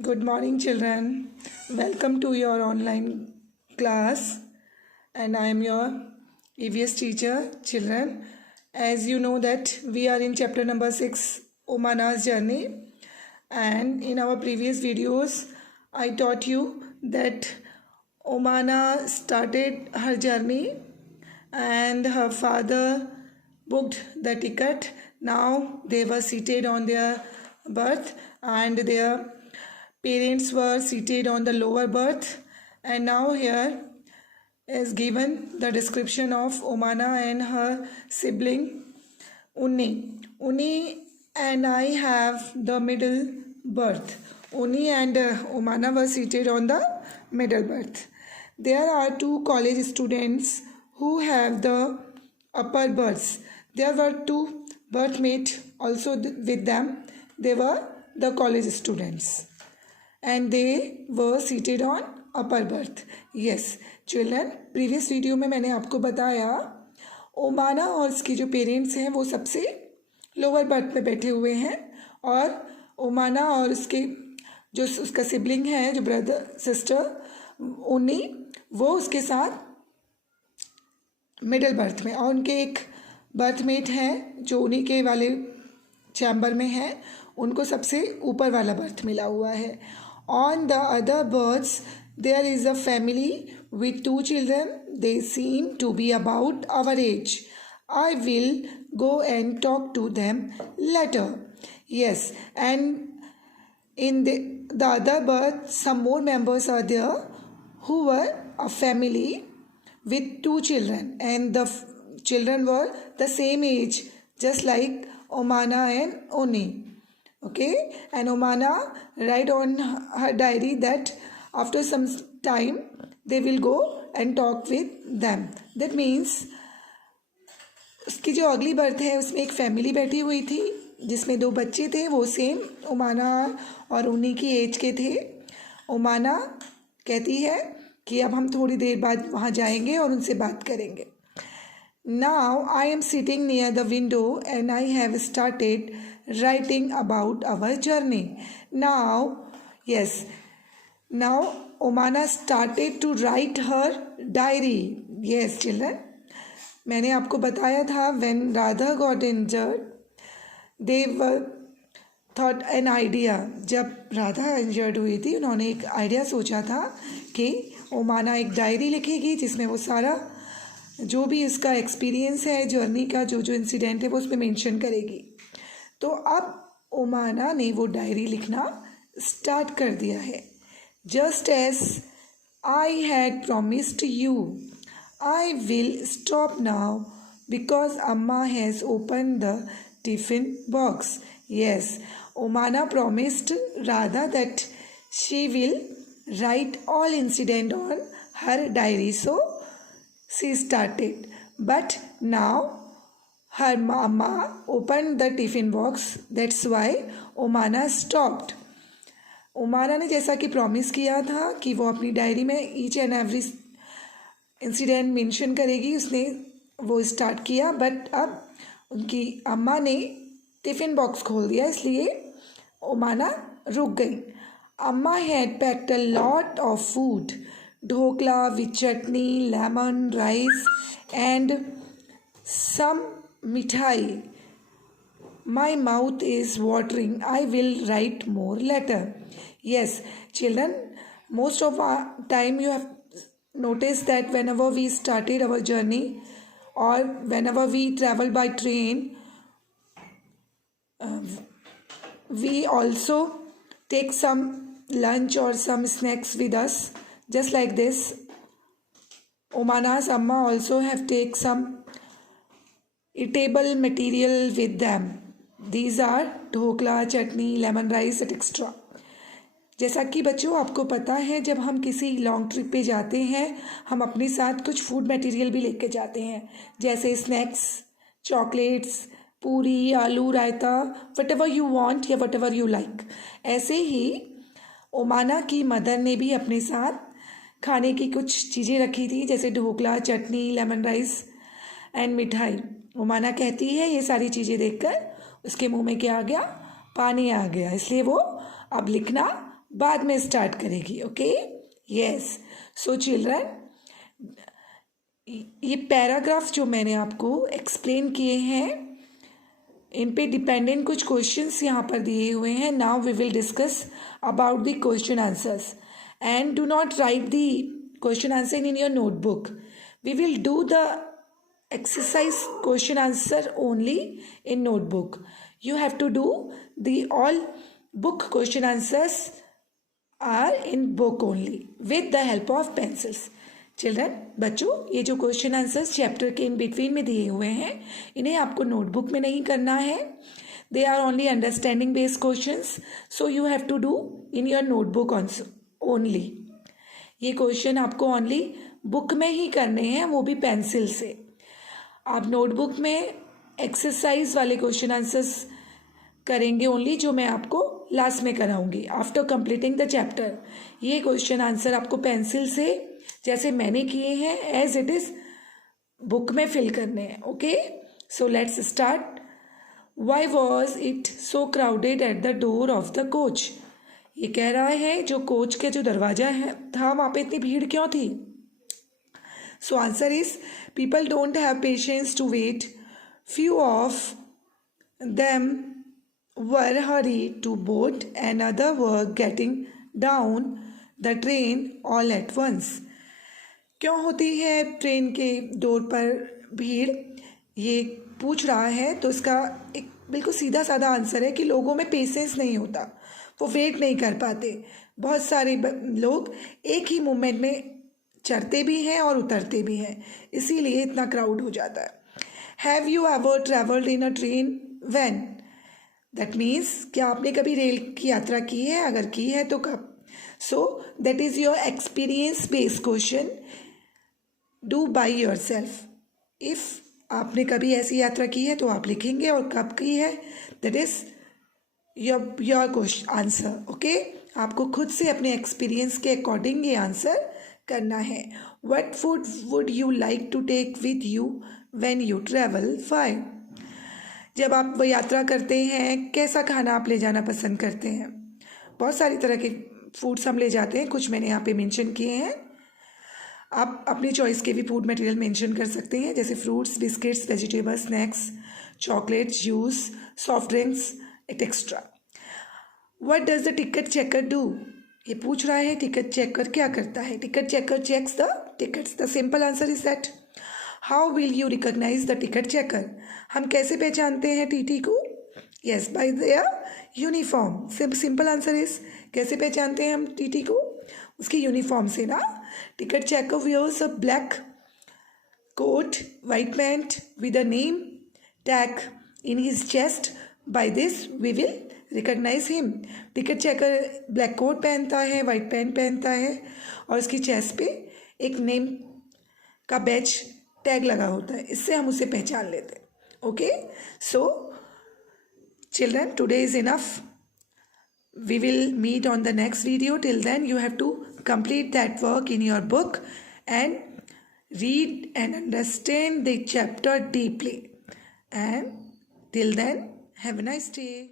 Good morning, children. Welcome to your online class, and I am your EVS teacher, children. As you know that we are in chapter number 6, Omana's journey, and in our previous videos, I taught you that Omana started her journey, and her father booked the ticket. Now they were seated on their berth, and their parents were seated on the lower berth. And now here is given the description of Omana and her sibling Unni. Unni and I have the middle berth. Unni and Omana were seated on the middle berth. There are two college students who have the upper berths. There were two berthmates also with them. They were the college students, and they were seated on upper berth. Yes, children, previous video में मैंने आपको बताया ओमाना और उसके जो parents हैं वो सबसे लोअर बर्थ पे बैठे हुए हैं, और ओमाना और उसके जो उसका सिबलिंग है, जो ब्रदर सिस्टर उन्नी, वो उसके साथ मिडल बर्थ में, और उनके एक बर्थमेट हैं जो उन्हीं के वाले चैम्बर में है, उनको सबसे ऊपर वाला बर्थ मिला हुआ है. On the other berths, there is a family with two children. They seem to be about our age. I will go and talk to them later. Yes, and in the other berth, some more members are there who were a family with two children, and the children were the same age, just like Omana and Oni. Okay, and Omana write on her diary that after some time they will go and talk with them. That means उसकी जो अगली birth है उसमें एक family बैठी हुई थी जिसमें दो बच्चे थे, वो सेम ओमाना और उन्हीं की एज के थे. ओमाना कहती है कि अब हम थोड़ी देर बाद वहाँ जाएंगे और उनसे बात करेंगे. Now I am sitting near the window and I have started writing about our journey. Now, yes, now Omana started to write her diary. Yes, children. मैंने आपको बताया था when Radha got injured, they were thought an idea. जब Radha injured हुई थी उन्होंने एक idea सोचा था कि ओमाना एक डायरी लिखेगी जिसमें वो सारा जो भी उसका एक्सपीरियंस है जर्नी का, जो जो इंसिडेंट है वो उसमें मेंशन करेगी. तो अब ओमाना ने वो डायरी लिखना स्टार्ट कर दिया है. Just as I had promised you, I will stop now because अम्मा has open the tiffin box. Yes, Omana promised Radha that she will write all incident on her diary. So she started, but now her mama opened the tiffin box. That's why Omana stopped. ओमाना ने जैसा कि promise किया था कि वो अपनी diary में each and every incident mention करेगी, उसने वो स्टार्ट किया. बट अब उनकी अम्मा ने टिफ़िन बॉक्स खोल दिया, इसलिए ओमाना रुक गई. अम्मा had packed a lot of food, dhokla with chutney, lemon, rice and some mithai. My mouth is watering. I will write more later. Yes, children, most of our time you have noticed that whenever we started our journey or whenever we travel by train, we also take some lunch or some snacks with us. Just like this, Omana's amma also have take some eatable material with them. These are dhokla, chutney, lemon rice extra. जैसा कि बच्चों आपको पता है, जब हम किसी long trip पे जाते हैं हम अपने साथ कुछ फूड मटेरियल भी लेके जाते हैं, जैसे स्नैक्स, चॉकलेट्स, पूरी, आलू रायता, वटेवर यू वांट या वटेवर यू लाइक. ऐसे ही ओमाना की मदर ने भी अपने साथ खाने की कुछ चीज़ें रखी थी, जैसे ढोकला, चटनी, लेमन राइस एंड मिठाई. ओमाना कहती है ये सारी चीज़ें देखकर उसके मुंह में क्या आ गया, पानी आ गया, इसलिए वो अब लिखना बाद में स्टार्ट करेगी. Okay, yes. सो चिल्ड्रन, ये पैराग्राफ जो मैंने आपको एक्सप्लेन किए हैं, इन पे डिपेंडेंट कुछ क्वेश्चंस यहाँ पर दिए हुए हैं. Now we will discuss about the question answers and do not write the question answer in your notebook. We will do the exercise question answer only in notebook. You have to do the all book question answers are in book only with the help of pencils. Children, बच्चों, ये जो question answers chapter के in between में दिए हुए हैं, इन्हें आपको नोटबुक में नहीं करना है. They are only understanding based questions, so you have to do in your notebook only. ये क्वेश्चन आपको ओनली बुक में ही करने हैं, वो भी पेंसिल से. आप नोटबुक में एक्सरसाइज वाले क्वेश्चन आंसर्स करेंगे ओनली, जो मैं आपको लास्ट में कराऊंगी आफ्टर कंप्लीटिंग द चैप्टर. ये क्वेश्चन आंसर आपको पेंसिल से, जैसे मैंने किए हैं, एज इट इज़ बुक में फिल करने हैं. Okay, so let's start. Why was it so crowded at the door of the coach. ये कह रहा है जो कोच के जो दरवाज़ा है था, वहाँ पे इतनी भीड़ क्यों थी. So answer is, people don't have patience to wait. Few of them were hurried to board and other were getting down the train all at once. क्यों होती है ट्रेन के डोर पर भीड़, ये पूछ रहा है. तो इसका एक बिल्कुल सीधा साधा आंसर है कि लोगों में पेशेंस नहीं होता, वो वेट नहीं कर पाते. बहुत सारे लोग एक ही मोमेंट में चढ़ते भी हैं और उतरते भी हैं, इसीलिए इतना क्राउड हो जाता है. Have you ever travelled in a train when. That means, क्या आपने कभी रेल की यात्रा की है, अगर की है तो कब. So that is your experience based question. Do by your self. If आपने कभी ऐसी यात्रा की है तो आप लिखेंगे, और कब की है, that is your question answer. Okay, आपको खुद से अपने एक्सपीरियंस के अकॉर्डिंग ये आंसर करना है. What food would you like to take with you when you travel far. जब आप वो यात्रा करते हैं, कैसा खाना आप ले जाना पसंद करते हैं. बहुत सारी तरह के फूड्स हम ले जाते हैं, कुछ मैंने यहाँ पे मेंशन किए हैं. आप अपनी चॉइस के भी फूड मटेरियल मेंशन कर सकते हैं, जैसे fruits, biscuits, vegetables, snacks, chocolate, juice, soft drinks etcetera. What does the ticket checker do. ये पूछ रहा है टिकट चेकर क्या करता है. Ticket checker checks the tickets. The simple answer is that. How will you recognise the ticket checker. हम कैसे पहचानते हैं टीटी को. Yes, by their uniform. Simple answer is, कैसे पहचानते हैं हम टीटी को, उसकी यूनिफॉर्म से ना. Ticket checker wears a black coat, white pant with a name tag in his chest. By this we will recognise him. Ticket checker black coat पहनता है, वाइट पैंट पहनता है, और उसकी चेस्ट पे एक नेम का बैच टैग लगा होता है, इससे हम उसे पहचान लेते हैं. Okay, so children, today is enough. We will meet on the next video. Till then you have to complete that work in your book and read and understand the chapter deeply. And till then, have a nice day.